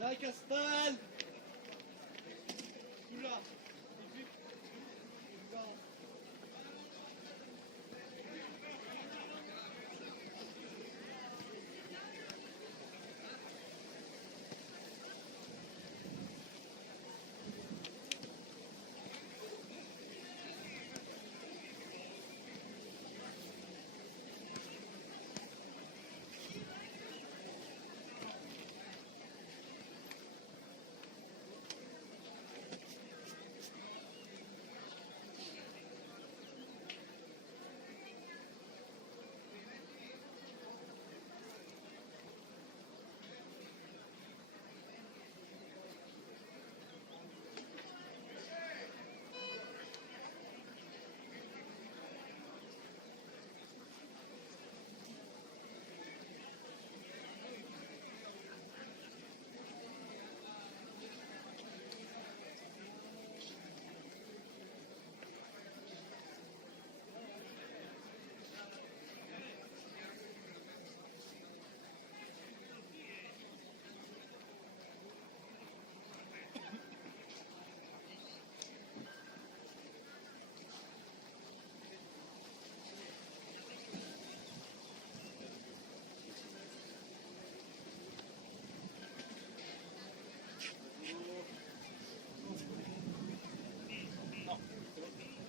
Dai Castel! Oula!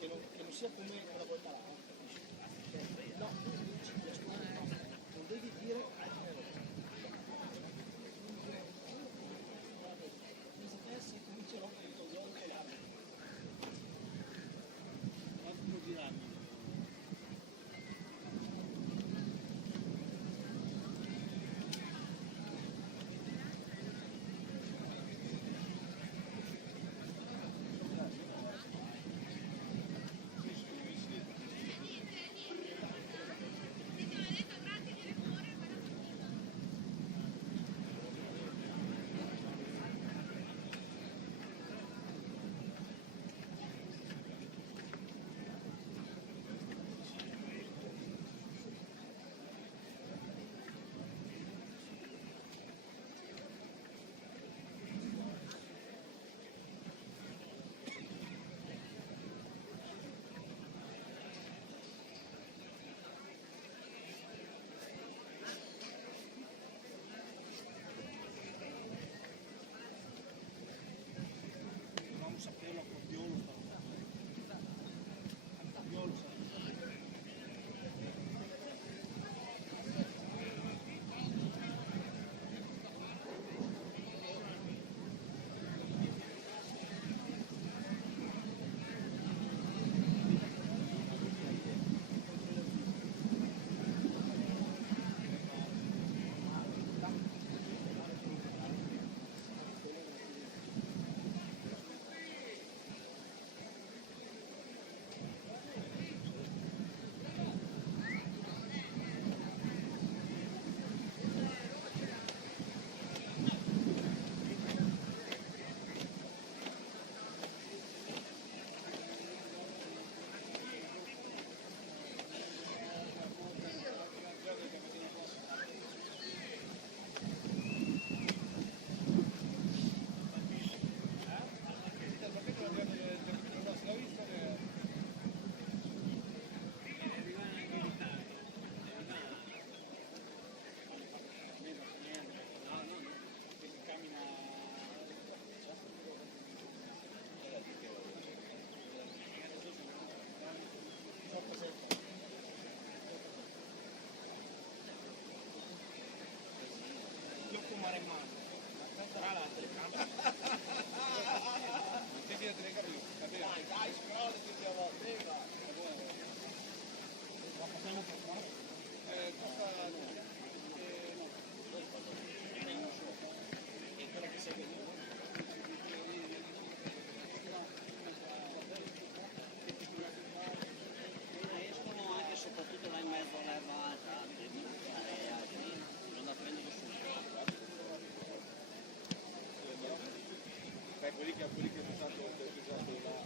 Che non sia come quella volta là, capisci? No, non devi dire se comincerò con il togliolo e l'altro. Quanto girarmi? Vamos a saperlo con Diolo. Diolo, Loco maremmano. Sarà la telecamera. Non ti dire telecamera. Dai, scroll tutte le volte. Ma facciamo per qua? Costa no. E quello che segue escono anche soprattutto là in mezzo all'erba alta, non da prendere subito. Quelli che hanno usato là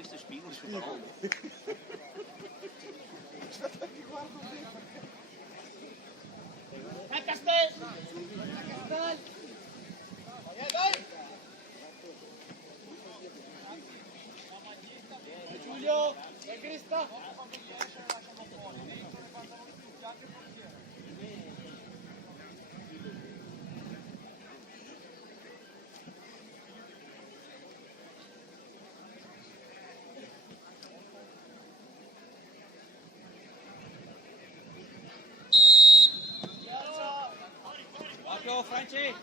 questo è Spigo, super Ballon. Aspetta, ti guardo bene. Dai Castel! Dai! Dai! Giulio! E Crista! Occhio, Franci!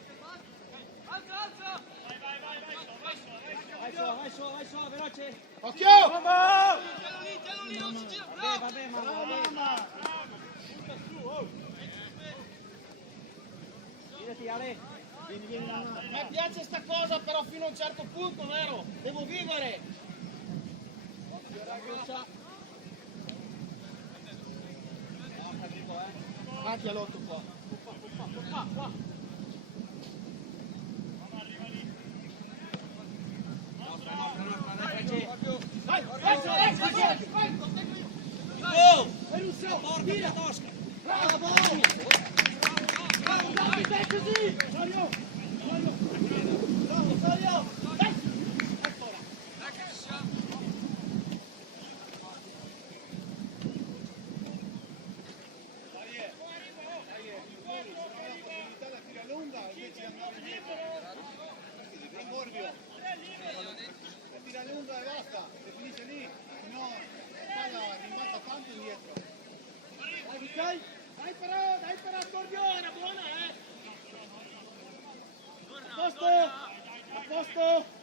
Vai su, veloce! Occhio! Va bene, mamma. Girati, Ale. Vieni. A me piace sta cosa però fino a un certo punto, vero? Devo vivere! Anche all'8 qua. Qua. Vai! Go! Porca tosca! Bravo! Dai così! Bravo, Sorio! Dai! La tira lunga invece di andare dietro. Non morbio. La tira lunga e basta, se finisce lì, se no la palla rimbalza tanto indietro. Dai, dai però, Scorpione, buona, A posto!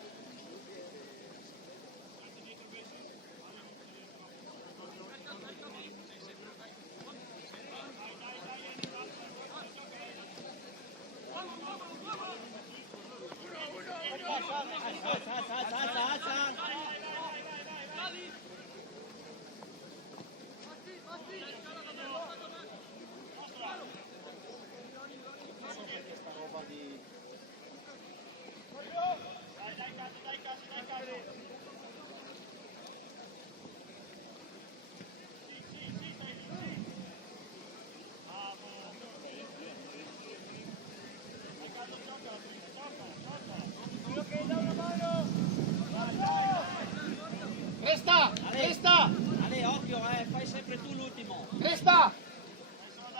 Alza! Resta! Ale, occhio, fai sempre tu l'ultimo. Resta!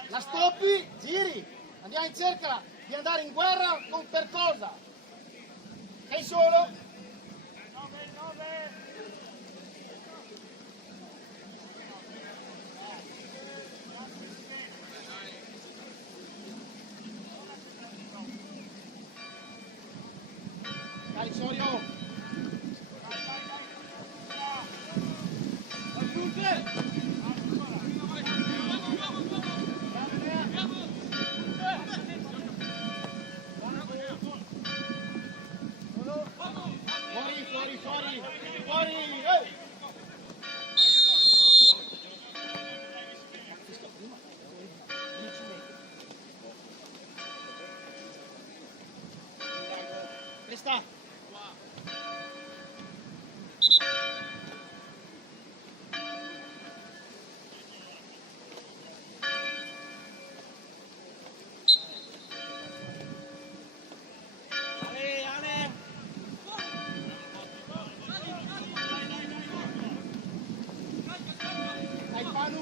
La stoppi, giri! Andiamo in cerca di andare in guerra per cosa? Sei solo? Dai Sorio! Fuori! Resta!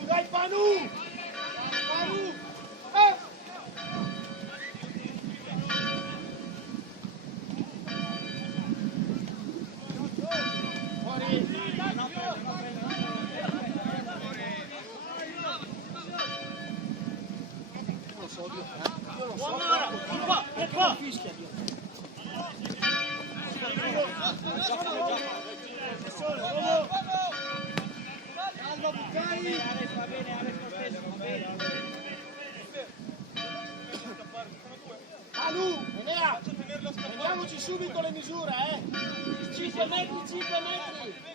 Dai Panu! Manu, Enea, prendiamoci subito le misure, 5 metri, 5 metri.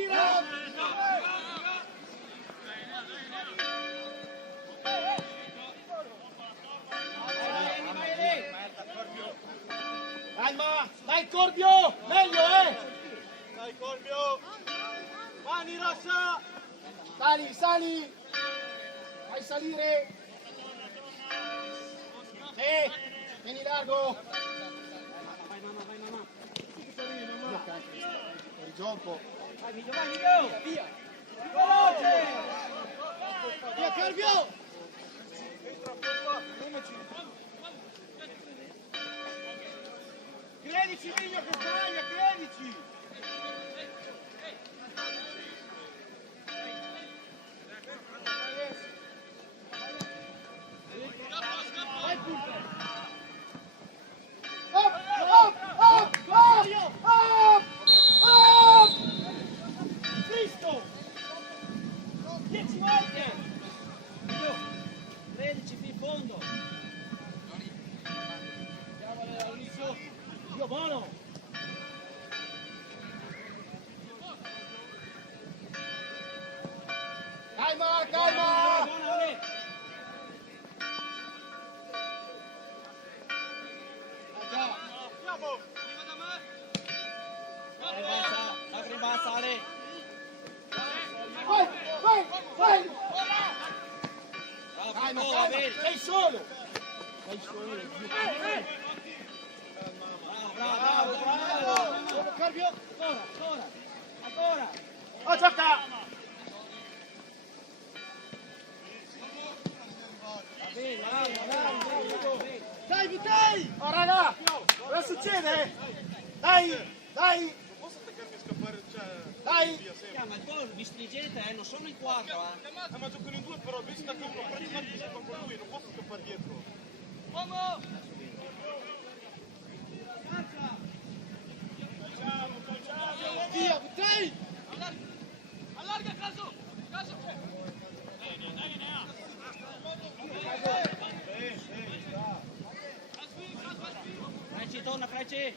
gira! Dai Corbio, meglio Dai Corbio! Mani Rossa! Sali, sali! Fai salire! Sì, vieni largo! Vai mamma. Fuori gioco! Vai Miglio, via! Veloce! Via Corbio! Credici Miglio che sbaglia, credici! Vai Pulpe! Up, up, up, up, up, up! Cristo! 10 volte! Credici fino in fondo! Andiamo all'inizio! Dio buono! Calma, calma! Buona, Ale! Vai, rimbalza, Ale! Vai, vai, vai! Bravo, Calma, Piccolo, calma, vedi? sei solo! Sei solo! Bravo! Corbio! Ancora! Oh, gioca! Bene, Dai Buttei! Oh raga, cosa succede? Dai, dai, Non posso attaccarmi a scappare, dai! via sempre. ma il gol vi stringete, non sono in quattro, Ma giocano in due però, invece stacca uno, prendi l'anticipo con lui, non posso scappare dietro. Via, Buttei! Allarga Caso! Caso c'è! Franci, torna, Franci!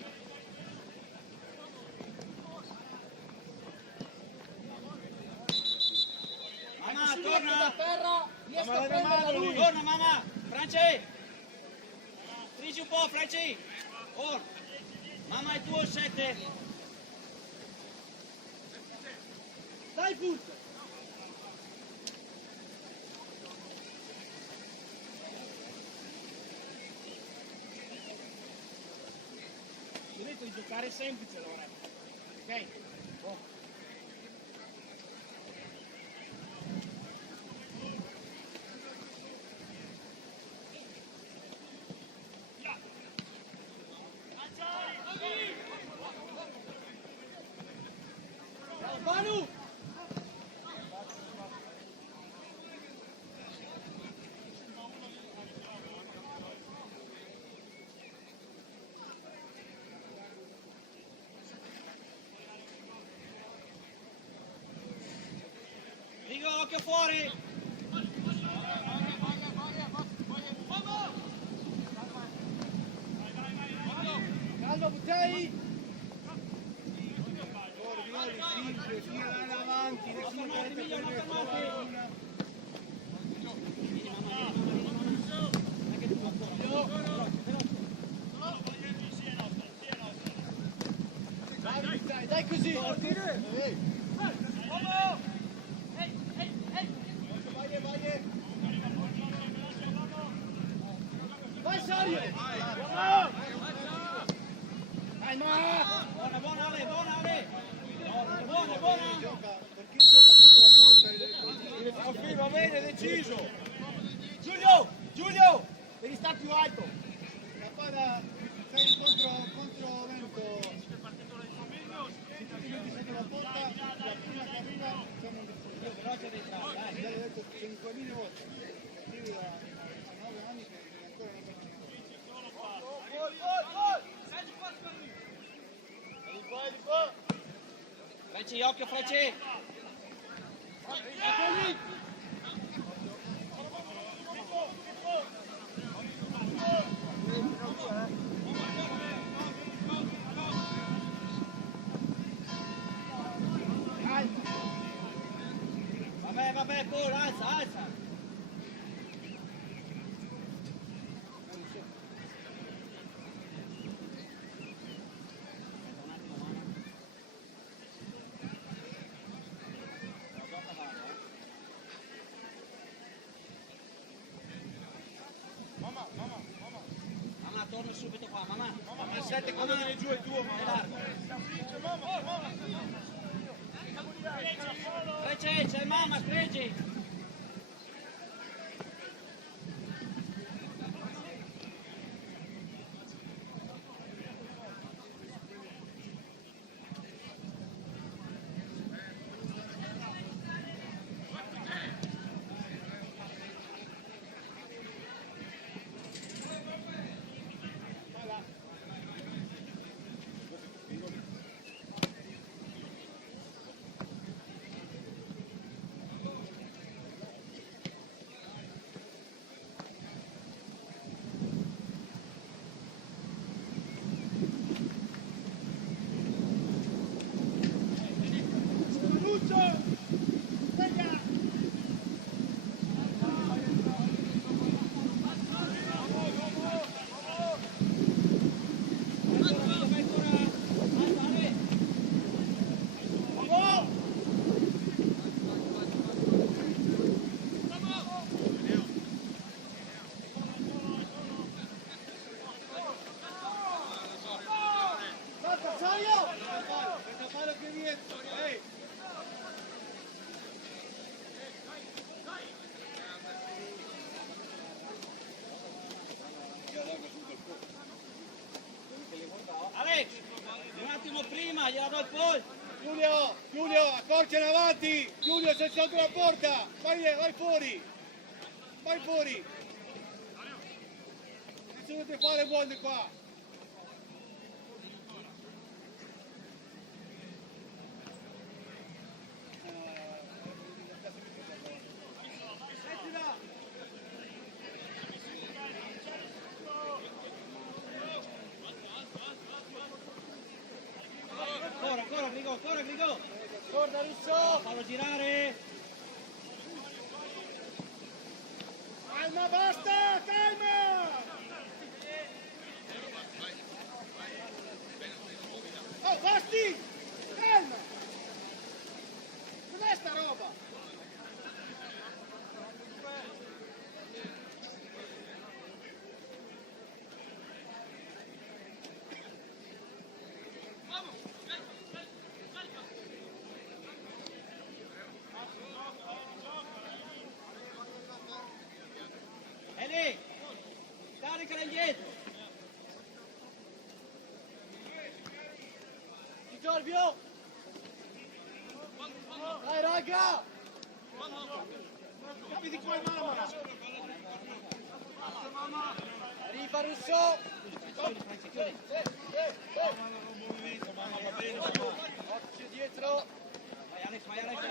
Mamma, Da torna! terra, riesco a Ma la prenderla mano lui! lì. Torna, mamma! Franci! Stringi un po', Franci! Or! Mamma, è tuo il 7! Dai Pulpe! Ti ho detto di giocare semplice allora. Ok? Manu! Rigo, occhio fuori! Calma Buttei! Corvi, sempre, fino là in avanti, nessuno fermati, mette Miglio, non per fermati. una. Vieni, mamma. Anche tu, ancora. Dai Buttei, dai così! Vai Sario! Dai, ma! Buona, Ale, buona, Ale! Buona! Perché gioca sotto la porta? Ok, va bene, deciso! Giulio! Devi stare più alto! Campana, sei il contro vento. Se tu ti metti sotto la porta, la prima che arriva siamo un Io veloce dentro, dai. L'ho detto 5.000 volte. Arrivi da 19 anni che ancora non faccio. Franci, occhio, Franci! Calma! vabbè, Paul, alza, alza. Mamma, torna subito qua, mamma. Mamma, 7 quando viene giù è tuo, mamma. C'è mamma, streggi. Alex, un attimo prima, gliela do il Paul. Giulio, accorciane avanti! Giulio, sei sotto la porta! Vai fuori! Vai fuori! Nessuno ti fare buone qua! Mettila! Corra, Grigo! Corda Riccio! Fallo girare! Calma, basta! Calma! Oh, basti! Calma! Cos'è sta roba? È lì! Caricala indietro! Giorgio! Dai raga! Capi di qua mamma! Arriva Russo! Occhio dietro! Vai Alex!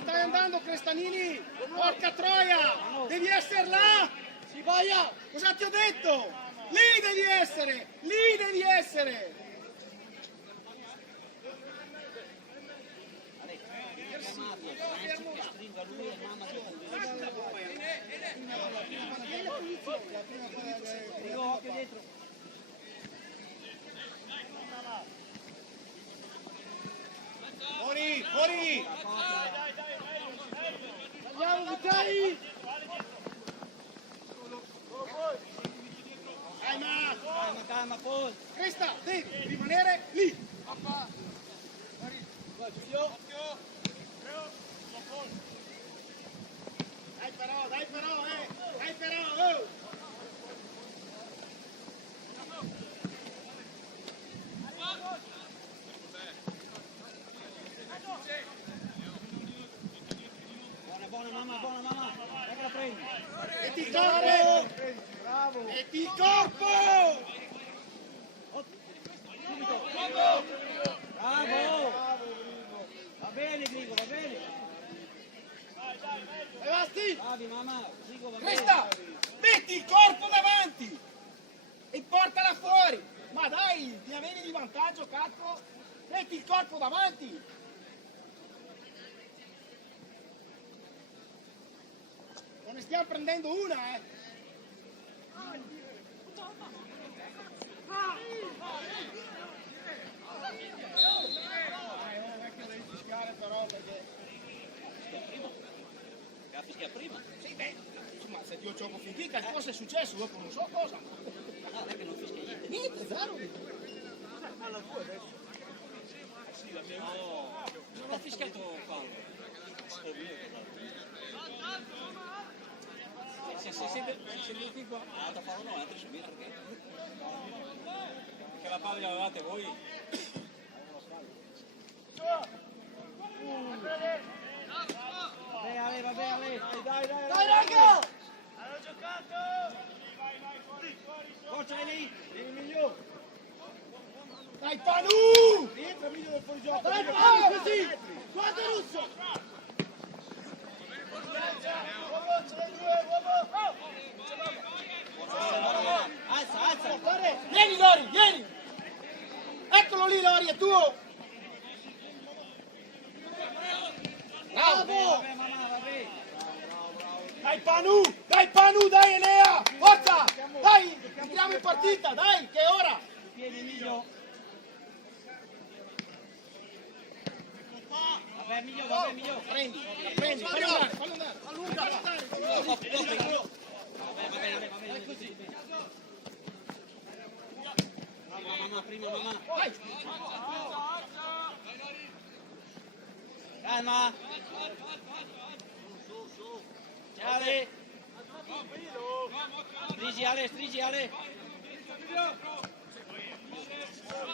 Stai andando Crestanini! Porca troia! Devi essere là! Si vaia! Cosa ti ho detto? Lì devi essere! Lì devi essere! Che stringa lui e mamma che Grigo, occhio dietro! Fuori! Andiamo, Vitali! Calma, Paul! Cresta, devi rimanere lì! Dai però, oh! Buona mamma! Dai che la prendi! Metti il corpo! Bravo! Metti il corpo! Bravo! Va bene Grigo, va bene! E basti! Bravi mamma! Grigo, va bene! Cresta! Metti il corpo davanti! E portala fuori! Ma dai, ti avevi di vantaggio, cazzo! Metti il corpo davanti! Non ne stiamo prendendo una, eh! Vecchio devi fischiare però perché... La fischia prima. Sì, beh, insomma, se io gioco fin qui, che cosa è successo? Dopo non so cosa. No, non è che non fischia niente. Niente, zero. No, non ha fischiato Paolo. Si sente qui qua. Ah, da Paolo no, altri subito che la palla l'avevate voi. Vabbè, Ale. Dai. Dai, raga! Hanno giocato! Forza, Eli! Vieni migliore! Dai, Panu! Rientra Emilio del fuorigioco! Dai, Panu, così! Guarda Russo! Alza! Vieni, Lori, vieni! Eccolo lì, Lori, è tuo! Bravo! Vabbè. Dai Panu, dai Enea! Forza! Dai, entriamo in partita, dai, che è ora! Piedi Emilio. Vabbè Emilio. Prendi, fallo andare! Allunga! Vabbè, così. Mamma, prima mamma. Vai! Calma. Ale. Strigi Ale.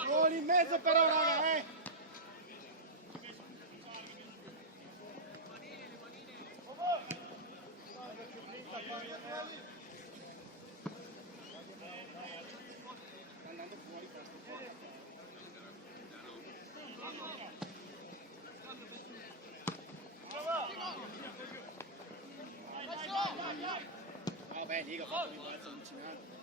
Buoni in mezzo però, raga, eh! Vabbè, Liga ha fatto l'imbarazzo allucinante.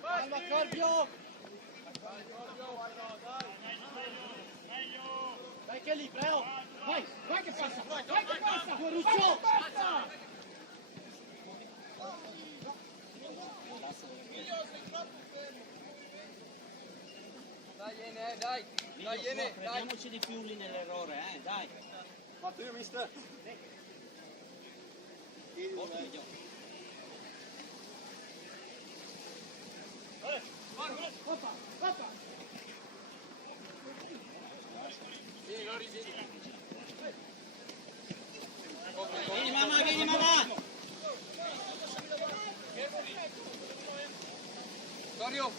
Calma, Corpio! Dai che è lì, Preo! Vai che passa! Russo! Passa! Dai, Iene, dai. Prendiamoci di più lì nell'errore, dai. Fatto io, mister. Molto meglio. Hoppa! Vieni mamma! Dario.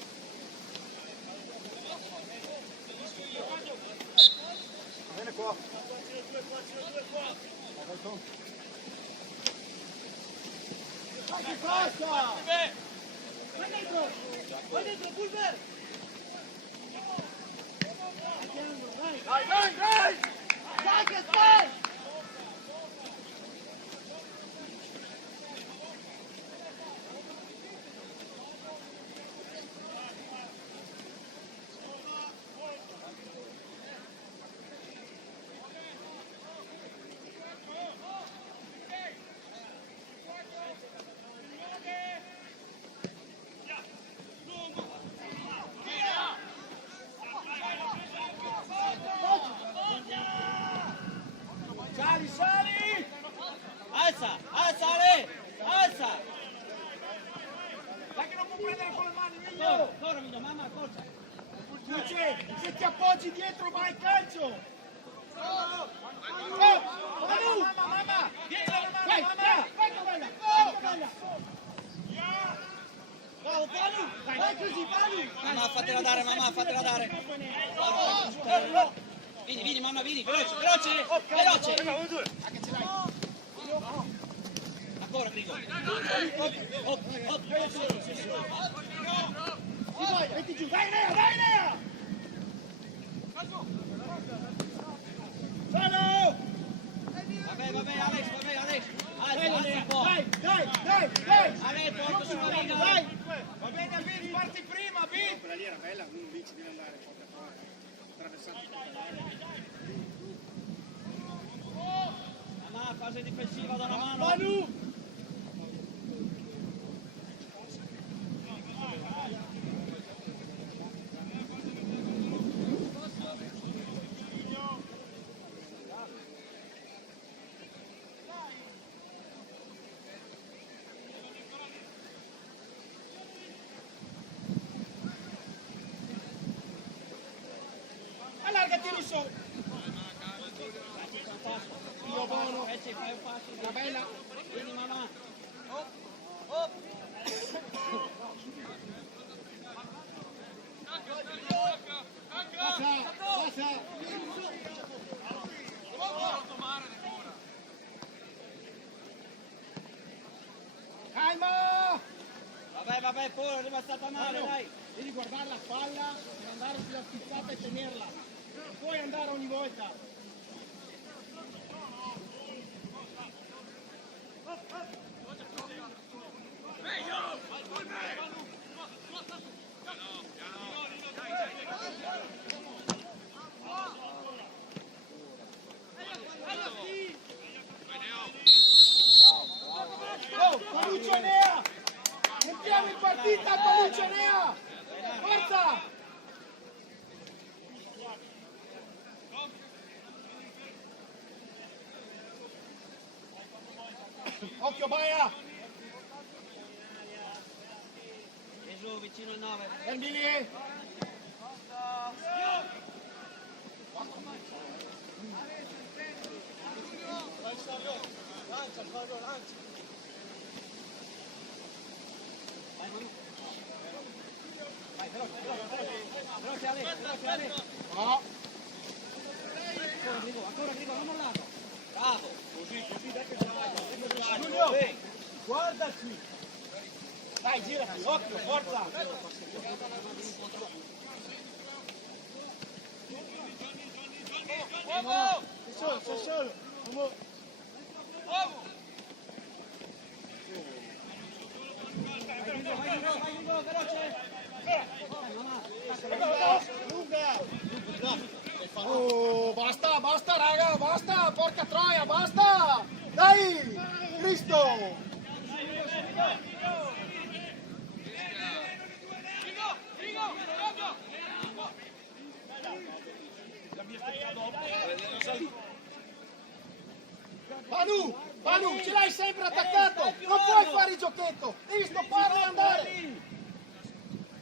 Vieni qua. Dai che passa! Beh, Vai dentro, Pulver! Dai! Dai che stai! Sali! Alza Ale! Alza! Dai che non può prendere con le mani, Emilio! Corri Emilio, mamma, corsa! Luce, se ti appoggi dietro vai in calcio! Mamma! Vai bella! Bravo Panu! Vai così Panu! Mamma, fatela dare! Vieni mamma, vieni, veloce! Ancora Grigo! Vai, metti giù! Dai Nea! Sano! Vabbè Alex! alza un po'. Dai! Ale, porta su Marino. Dai! Va bene, Vini, parti prima, Vini! Quella lì era bella, uno lì ci deve andare, porca troia. Attraversando tutta l'area. Mamma, fase difensiva da una mano. Manu! Allargati su! Io buono! Ci fai un passo. La bella! Vieni mamma. Passa! Calma! Vabbè, poi è rimasta male, dai. Devi guardare la palla per andare sulla spizzata e tenerla. Non puoi andare ogni volta. Oh, Paluccio Nea! Entriamo in partita, Paluccio Nea! Forza! Occhio Baia! Gesù vicino al 9. Prendi lì! Veloce Ale. No! Ancora Grigo, non mollato. Bravo. Così, dai che ce Giulio! Guardaci! Dai, girati, occhio, forza! Sei solo! Vai Grigo, veloce. Lunga! Oh, basta raga, basta! Porca troia, basta! Dai! Cristo! Manu, ce l'hai sempre attaccato! Non puoi fare il giochetto! Devi stopparlo e andare!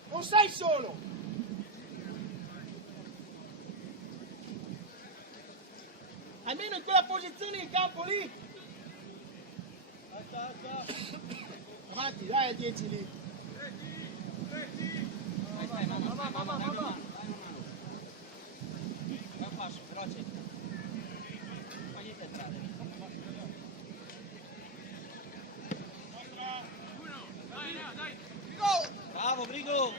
Non sei solo! Almeno in quella posizione in campo lì! Avanti, dai a 10 lì! Vai, mamma. Dai un passo, veloce. Fagli entrare. Bravo, Grigo!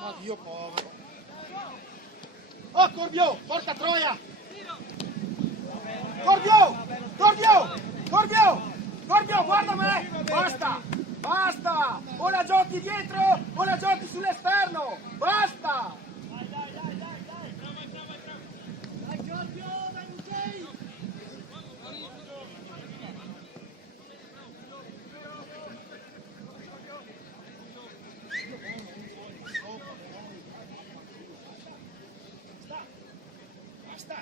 Ma Dio povero! Oh, Corbio! Porca troia! Corbio, guarda me! Basta! O la giochi dietro o la giochi sull'esterno! Basta!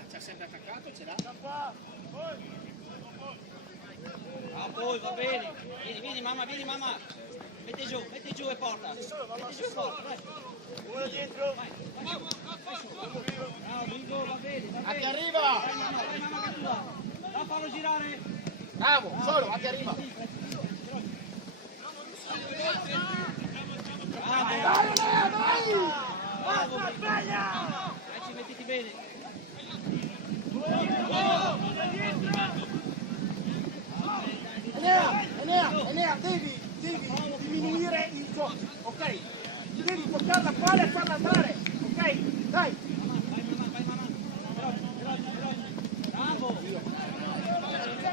Ci ha sempre attaccato, ce l'ha. Ah, poi va bene. Vieni mamma. Metti giù e porta. Metti giù e porta, dai. Uno dietro. Bravo, Grigo, va bene. A chi arriva? Vai mamma che tu va. Da fallo girare. Bravo, solo, a chi arriva. Bravo. Dai, Lea, dai! Bravo, sbaglia! Dai, ci mettiti bene. Enea, devi diminuire il gioco, ok? Devi toccare la palla e farla andare, ok? Dai,